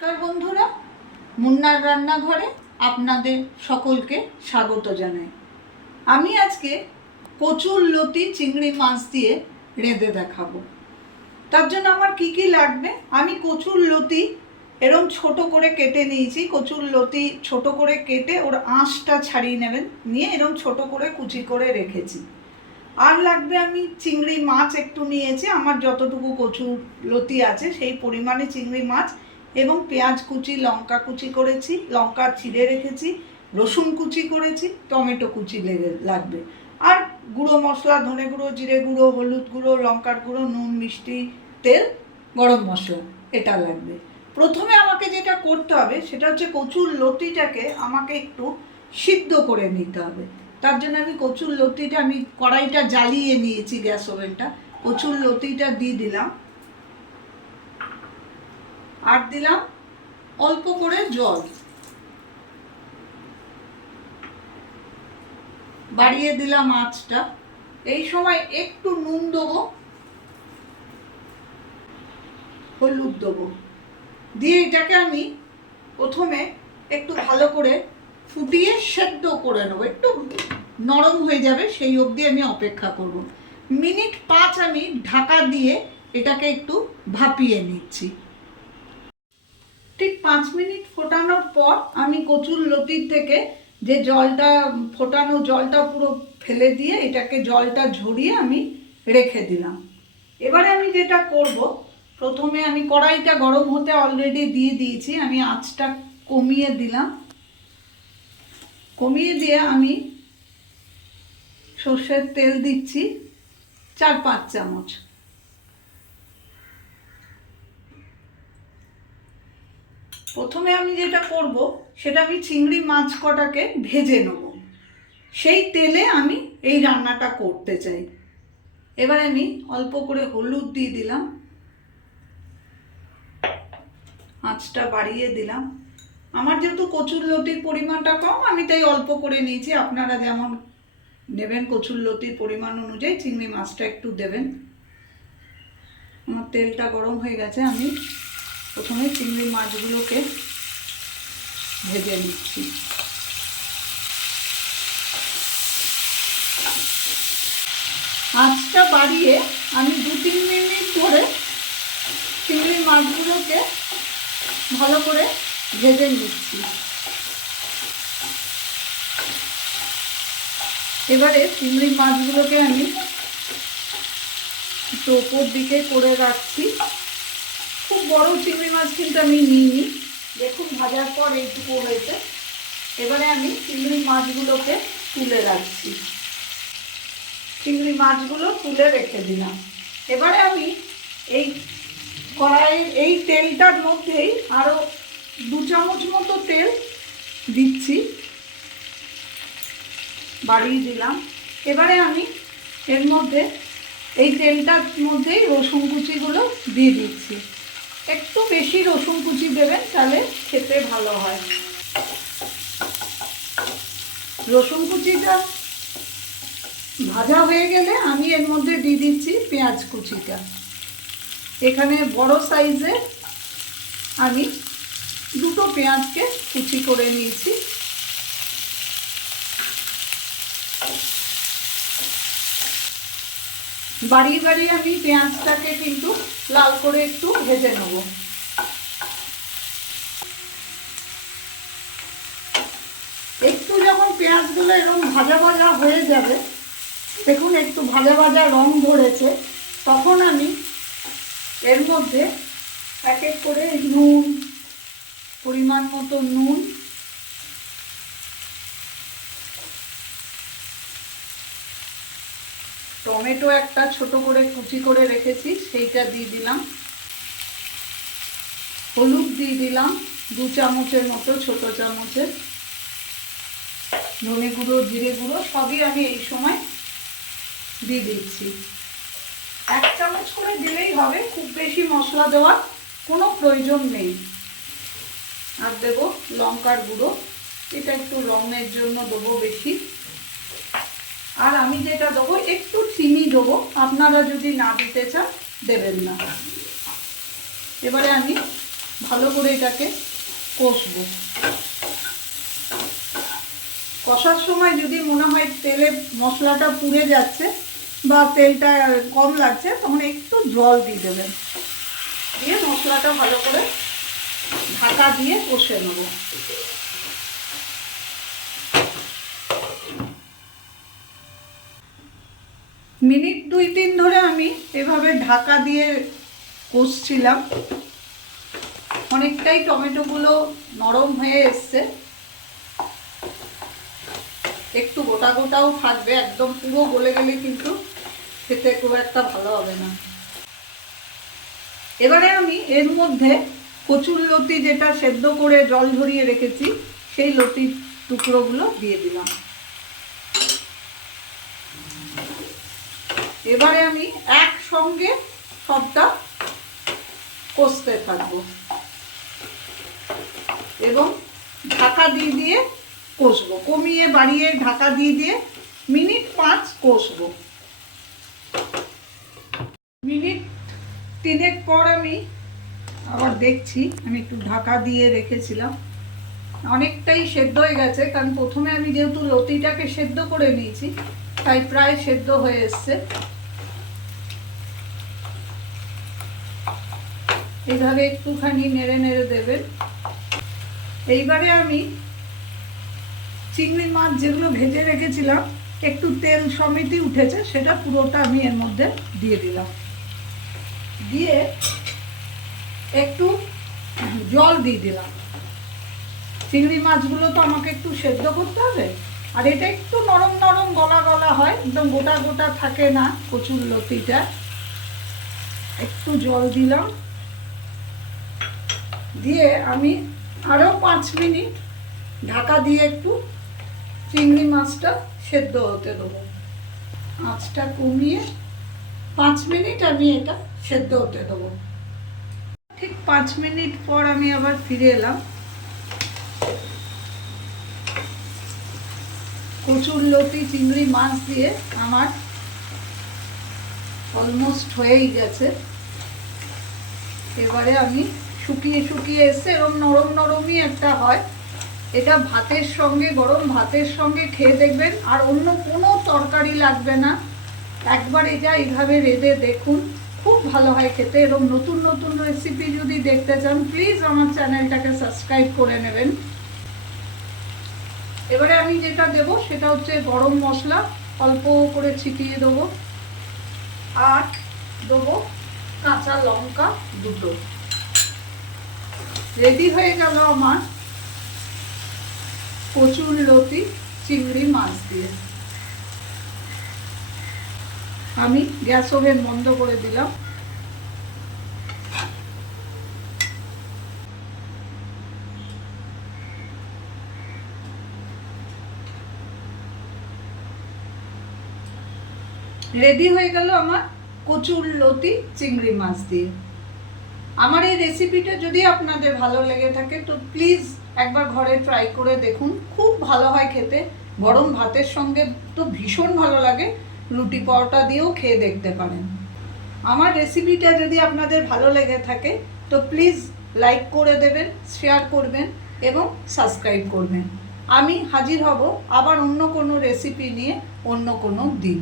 নমস্কার বন্ধুরা, মুন্নার রান্নাঘরে আপনাদের সকলকে স্বাগত জানাই। আমি আজকে কচুর লতি চিংড়ি মাছ দিয়ে রেঁধে দেখাবো। তার জন্য আমার কি কি লাগবে? আমি কচুর লতি এরম ছোট করে কেটে নিয়েছি। কচুর লতি ছোট করে কেটে ওর আঁশটা ছাড়িয়ে নেবেন। নিয়ে এরম ছোট করে কুচি করে রেখেছি। আর লাগবে আমি চিংড়ি মাছ একটু নিয়েছি। আমার যতটুকু কচুর লতি আছে সেই পরিমাণে চিংড়ি মাছ এবং পেঁয়াজ কুচি, লঙ্কা কুচি করেছি লঙ্কা ছিঁড়ে রেখেছি, রসুন কুচি করেছি, টমেটো কুচি লেগে লাগবে। আর গুঁড়ো মশলা, ধনে গুঁড়ো, জিরে গুঁড়ো, হলুদ গুঁড়ো, লঙ্কার গুঁড়ো, নুন, মিষ্টি, তেল, গরম মশলা, এটা লাগবে। প্রথমে আমাকে যেটা করতে হবে, সেটা হচ্ছে কচুর লতিটাকে আমাকে একটু সিদ্ধ করে নিতে হবে। তার জন্য আমি কচুর লতিটা, আমি কড়াইটা জ্বালিয়ে নিয়েছি গ্যাস ওভেনটা। কচুর লতিটা দিয়ে দিলাম। আর দিলাম অল্প করে জল। বাড়িয়ে দিলাম আঁচটা। এই সময় একটু নুন দেবো, হলুদ দেবো। দিয়ে এটাকে আমি প্রথমে একটু ভালো করে ফুটিয়ে সেদ্ধ করে নেব। একটু নরম হয়ে যাবে, সেই অবধি আমি অপেক্ষা করব। মিনিট পাঁচ আমি ঢাকা দিয়ে এটাকে একটু ভাপিয়ে নিচ্ছি। ঠিক পাঁচ মিনিট ফোটানোর পর আমি কচুর লতির থেকে যে জলটা, ফোটানো জলটা পুরো ফেলে দিয়ে এটাকে জলটা ঝরিয়ে আমি রেখে দিলাম। এবারে আমি যেটা করব, প্রথমে আমি কড়াইটা গরম হতে অলরেডি দিয়ে দিয়েছি, আমি আঁচটা কমিয়ে দিলাম। কমিয়ে দিয়ে আমি সর্ষের তেল দিচ্ছি চার পাঁচ চামচ। প্রথমে আমি যেটা করব, সেটা আমি চিংড়ি মাছ কটাকে ভেজে নেব। সেই তেলে আমি এই রান্নাটা করতে চাই। এবার আমি অল্প করে হলুদ দিয়ে দিলাম। আঁচটা বাড়িয়ে দিলাম। আমার যেহেতু কচুর লতির পরিমাণটা কম, আমি তাই অল্প করে নিয়েছি। আপনারা যেমন নেবেন কচুর লতির পরিমাণ অনুযায়ী চিংড়ি মাছটা একটু দেবেন। আমার তেলটা গরম হয়ে গেছে, আমি প্রথমে চিংড়ি মাছগুলোকে ভেজে নিচ্ছি। আঁচটা বাড়িয়ে আমি দু তিন মিনিট ধরে চিংড়ি মাছগুলোকে ভালো করে ভেজে নিচ্ছি। এবারে চিংড়ি মাছগুলোকে আমি একটু ওপর দিকে করে রাখছি। বড় চিংড়ি মাছ কিন্তু আমি নিইনি। দেখুন, ভাজার পর এইটুকু হয়েছে। এবারে আমি চিংড়ি মাছগুলোকে তুলে রাখছি। চিংড়ি মাছগুলো তুলে রেখে দিলাম। এবারে আমি এই কড়াইয়ের, এই তেলটার মধ্যেই আরও দু চামচ মতো তেল দিচ্ছি। বাড়িয়ে দিলাম। এবারে আমি এর মধ্যে, এই তেলটার মধ্যেই রসুন কুচিগুলো দিয়ে দিচ্ছি। একটু বেশি রসুন কুচি দেবেন, তাহলে খেতে ভালো হয়। রসুন কুচিটা ভাজা হয়ে গেলে আমি এর মধ্যে দিয়ে দিচ্ছি পেঁয়াজ কুচিটা। এখানে বড় সাইজে আমি দুটো পেঁয়াজকে কুচি করে নিয়েছি। বাড়িয়ে বাড়িয়ে আমি পেঁয়াজটাকে কিন্তু লাল করে একটু ভেজে নেব। একটু যখন পেঁয়াজগুলো এরকম ভাজা ভাজা হয়ে যাবে, দেখুন একটু ভাজা ভাজা রং ধরেছে, তখন আমি এর মধ্যে এক এক করে নুন, পরিমাণ মতো নুন টমেটো একটা ছোট করে কুচি করে রেখেছি, সেইটা দিয়ে দিলাম। হলুদ দিয়ে দিলাম, দু চামচের মতো, ছোট চামচের। ধনে গুঁড়ো, জিরে গুঁড়ো, সবই আমি এই সময় দিয়ে দিচ্ছি। এক চামচ করে দিলেই হবে, খুব বেশি মশলা দেওয়ার কোনো প্রয়োজন নেই। আর দেবো লঙ্কার গুঁড়ো, এটা একটু রঙের জন্য দেবো বেশি। আর আমি যেটা দেবো, একটু চিনি দেবো। আপনারা যদি না দিতে চান, দেবেন না। এবারে আমি ভালো করে এটাকে কষবো। কষার সময় যদি মনে হয় তেলে মশলাটা পুড়ে যাচ্ছে বা তেলটা কম লাগছে, তখন একটু জল দিয়ে দেবেন। দিয়ে মশলাটা ভালো করে ঢাকা দিয়ে কষে নেব। মিনিট দুই তিন ধরে আমি এভাবে ঢাকা দিয়ে কষছিলাম। অনেকটাই টমেটোগুলো নরম হয়ে এসছে। একটু গোটা গোটাও থাকবে, একদম পুরো গলে গেলে কিন্তু খেতে খুব একটা ভালো হবে না। এবারে আমি এর মধ্যে কচুর লতি যেটা সেদ্ধ করে জল ঝরিয়ে রেখেছি, সেই লতির টুকরোগুলো দিয়ে দিলাম। এবারে আমি একসঙ্গে সবটা কষতে থাকব। এবং ঢাকা দিয়ে দিয়ে কষবো। কমিয়ে বাড়িয়ে ঢাকা দিয়ে দিয়ে মিনিট পাঁচ কষবো। মিনিট তিনেক পর আমি আবার দেখছি, আমি একটু ঢাকা দিয়ে রেখেছিলাম। অনেকটাই সেদ্ধ হয়ে গেছে, কারণ প্রথমে আমি যেহেতু লতিটাকে সেদ্ধ করে নিয়েছি, তাই প্রায় সেদ্ধ হয়ে এসছে। এইভাবে একটুখানি নেড়ে নেড়ে দেবেন। এইবারে আমি চিংড়ি মাছ যেগুলো ভেজে রেখেছিলাম, একটু তেল সমিতি উঠেছে, সেটা পুরোটা আমি এর মধ্যে দিয়ে দিলাম। দিয়ে একটু জল দিয়ে দিলাম। চিংড়ি মাছগুলো তো আমাকে একটু সেদ্ধ করতে হবে, আর এটা একটু নরম নরম গলা গলা হয়, একদম গোটা গোটা থাকে না, কচুর লতিটা। একটু জল দিলাম। দিয়ে আমি আরও পাঁচ মিনিট ঢাকা দিয়ে একটু চিংড়ি মাছটা সেদ্ধ হতে দেবো। আঁচটা কমিয়ে পাঁচ মিনিট আমি এটা সেদ্ধ হতে দেবো। ঠিক পাঁচ মিনিট পর আমি আবার ফিরে এলাম। কচুর লতি, চিংড়ি মাছ দিয়ে আমার অলমোস্ট হয়েই গেছে। এবারে আমি শুকিয়ে শুকিয়ে এসছে এরকম নরম নরমই একটা হয়। এটা ভাতের সঙ্গে, গরম ভাতের সঙ্গে খেয়ে দেখবেন, আর অন্য কোনো তরকারি লাগবে না। একবার এটা এইভাবে রেঁধে দেখুন, খুব ভালো হয় খেতে। এরকম নতুন নতুন রেসিপি যদি দেখতে চান প্লিজ আমার চ্যানেলটাকে সাবস্ক্রাইব করে নেবেন। এবারে আমি যেটা দেব, সেটা হচ্ছে গরম মশলা। অল্প করে ছিটিয়ে দেবো। আর দেবো কাঁচা লঙ্কা দুটো। রেডি হয়ে গেল আমার কচুর লতি, চিংড়ি মাছ দিয়ে। আমি গ্যাস ওভেন বন্ধ করে দিলাম। রেডি হয়ে গেল আমার কচুর লতি, চিংড়ি মাছ দিয়ে। আমার এই রেসিপিটা যদি আপনাদের ভালো লেগে থাকে, তো প্লিজ একবার ঘরে ট্রাই করে দেখুন। খুব ভালো হয় খেতে। গরম ভাতের সঙ্গে তো ভীষণ ভালো লাগে। রুটি পরোটা দিয়েও খেয়ে দেখতে পারেন। আমার রেসিপিটা যদি আপনাদের ভালো লেগে থাকে, তো প্লিজ লাইক করে দেবেন শেয়ার করবেন এবং সাবস্ক্রাইব করবেন। আমি হাজির হব আবার অন্য কোনো রেসিপি নিয়ে অন্য কোনো দিন।